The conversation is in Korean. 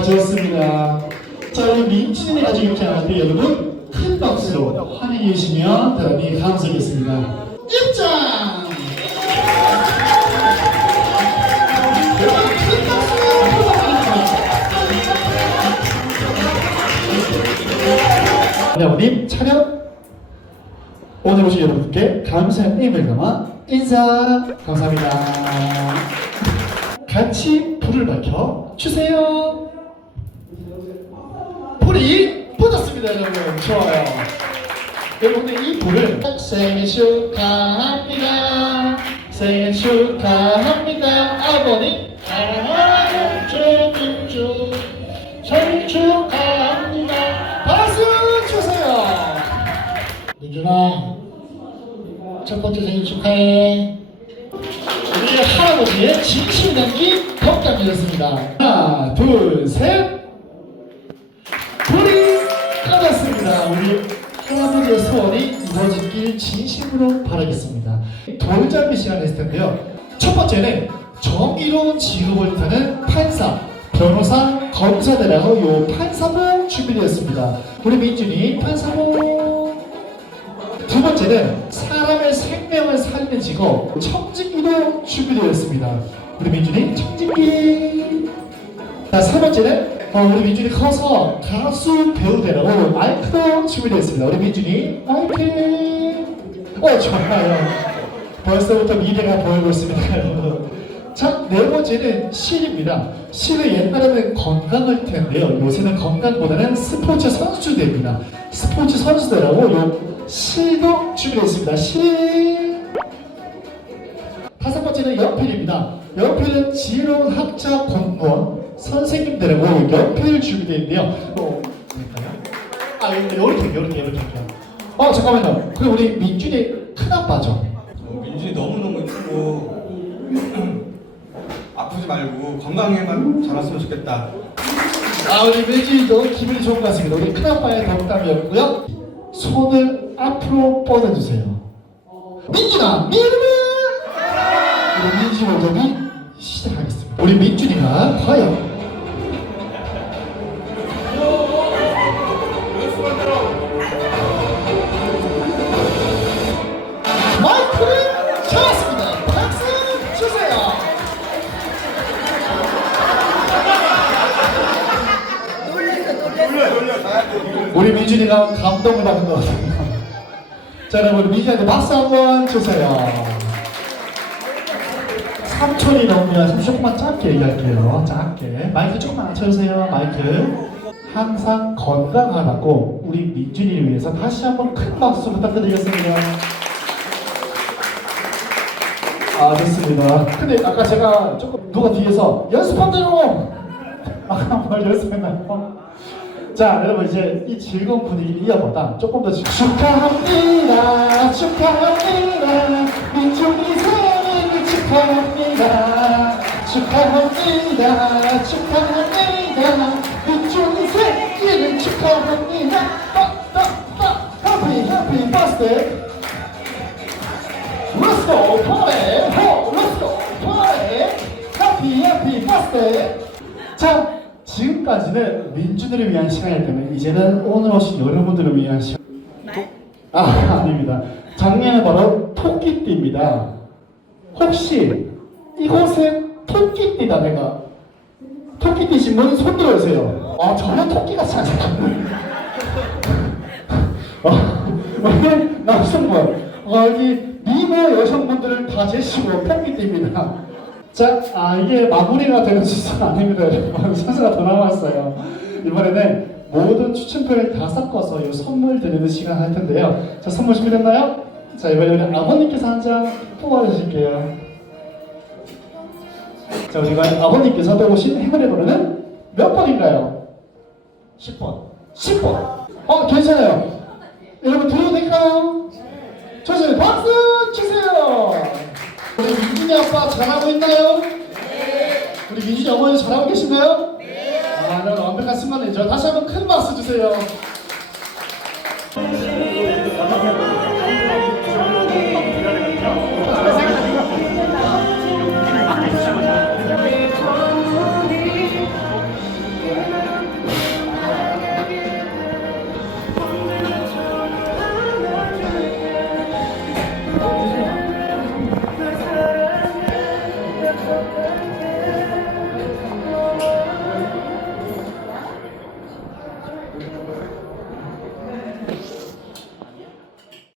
아, 좋습니다. 자, 우리 민진이 가지고 이렇게 하는데 여러분 큰 박수로 환영해 주시면 대단히 감사하겠습니다. 입장! 어머님 차렷! 오늘 오신 여러분께 감사의 의미를 담아 인사 감사합니다. 같이 불을 밝혀 주세요. 불이 붙었습니다, 여러분. 좋아요. 여러분들 이 불을 생일 축하합니다. 생일 축하합니다. 아버님. 축축축 생일 축하합니다. 박수 주세요. 민준아, 첫 번째 생일 축하해. 우리 할아버지의 진심 담긴 덕담이었습니다. 하나, 둘, 셋. 우리 할아버지의 소원이 이루어지길 진심으로 바라겠습니다. 돌잡이 시간 했을 텐데요. 첫 번째는 정의로운 직업을 타는 판사, 변호사, 검사들하고 요 판사복 준비되었습니다. 우리 민준이 판사복. 두 번째는 사람의 생명을 살리는 직업 청진기도 준비되었습니다. 우리 민준이 청진기. 자, 세 번째는 어, 우리 민준이 커서 가수 배우 되라고 마이크도 준비되었습니다. 우리 민준이 마이크. 어 좋아요. 벌써부터 미래가 보이고 있습니다. 자, 네 번째는 실입니다. 실은 옛날에는 건강할 텐데요. 요새는 건강보다는 스포츠 선수대입니다. 스포츠 선수대라고 요 실도 준비되어 있습니다. 실. 다섯 번째는 연필입니다. 연필은 지혜로운 학자, 공무원, 선생님들하고 연필 준비되어 있는데요. 어, 될까요? 아, 이렇게, 이렇게, 이렇게, 이렇게. 할게요. 어, 잠깐만요. 그럼 우리 민준이 큰아빠죠? 어, 민준이 너무너무 예쁘고 아프지 말고 건강에만 자랐으면 좋겠다. 아, 우리 민준이도 기분이 좋은 것 같습니다. 우리 큰아빠의 덕담이었고요. 손을 앞으로 뻗어주세요. 민준아, 미안해! 우리 민준 오점이 시작하겠습니다. 우리 민준이가 과연 우리 민준이가 감동을 받은 것 같습니다. 자, 여러분, 민준이한테 박수 한번 주세요. 3초이 넘으면 조금만 짧게 얘기할게요. 짧게. 마이크 조금만 낮춰주세요. 마이크. 항상 건강하라고 우리 민준이를 위해서 다시 한번 큰 박수 부탁드리겠습니다. 아, 좋습니다. 근데 아까 제가 조금 누가 뒤에서 연습한 대로 막 한번 연습했나요? 자, 여러분 이제 이 즐거운 분위기 이어보다 조금 더 축하합니다. 축하합니다. 민준이 생일 축하합니다. 축하합니다. 축하합니다. 민준이 생일 축하합니다. 해피 해피 버스데이. Let's go party. Let's go party. Happy happy birthday. 자, 지금까지는 민준이를 위한 때문에 이제는 오늘 오신 여러분들을 위한 시간. 아, 아닙니다. 작년에 바로 토끼띠입니다. 혹시 이곳에 토끼띠다 내가 토끼띠신 분 손 들어주세요. 아, 전혀 토끼 같지 않아요. 어, 남성분 어, 여기 미모 여성분들을 다 제시고 토끼띠입니다. 자, 아 이게 마무리가 되는 수준 아닙니다, 여러분. 선수가 더 남았어요. 이번에는 모든 추천표를 다 섞어서 이 선물 드리는 시간 할 텐데요. 자, 선물 준비됐나요? 자, 이번에 우리 아버님께서 한 장 뽑아주실게요. 자, 우리가 아버님께서 빼오신 행운의 번호는 몇 번인가요? 10번. 10번. 어, 괜찮아요. 여러분 들어도 될까요? 조심히 박수 주세요. 우리 민준이 아빠 잘하고 있나요? 네. 우리 민준이 어머니 잘하고 계신가요? 네. 아, 네, 완벽한 순간이죠. 다시 한번 큰 박수 주세요.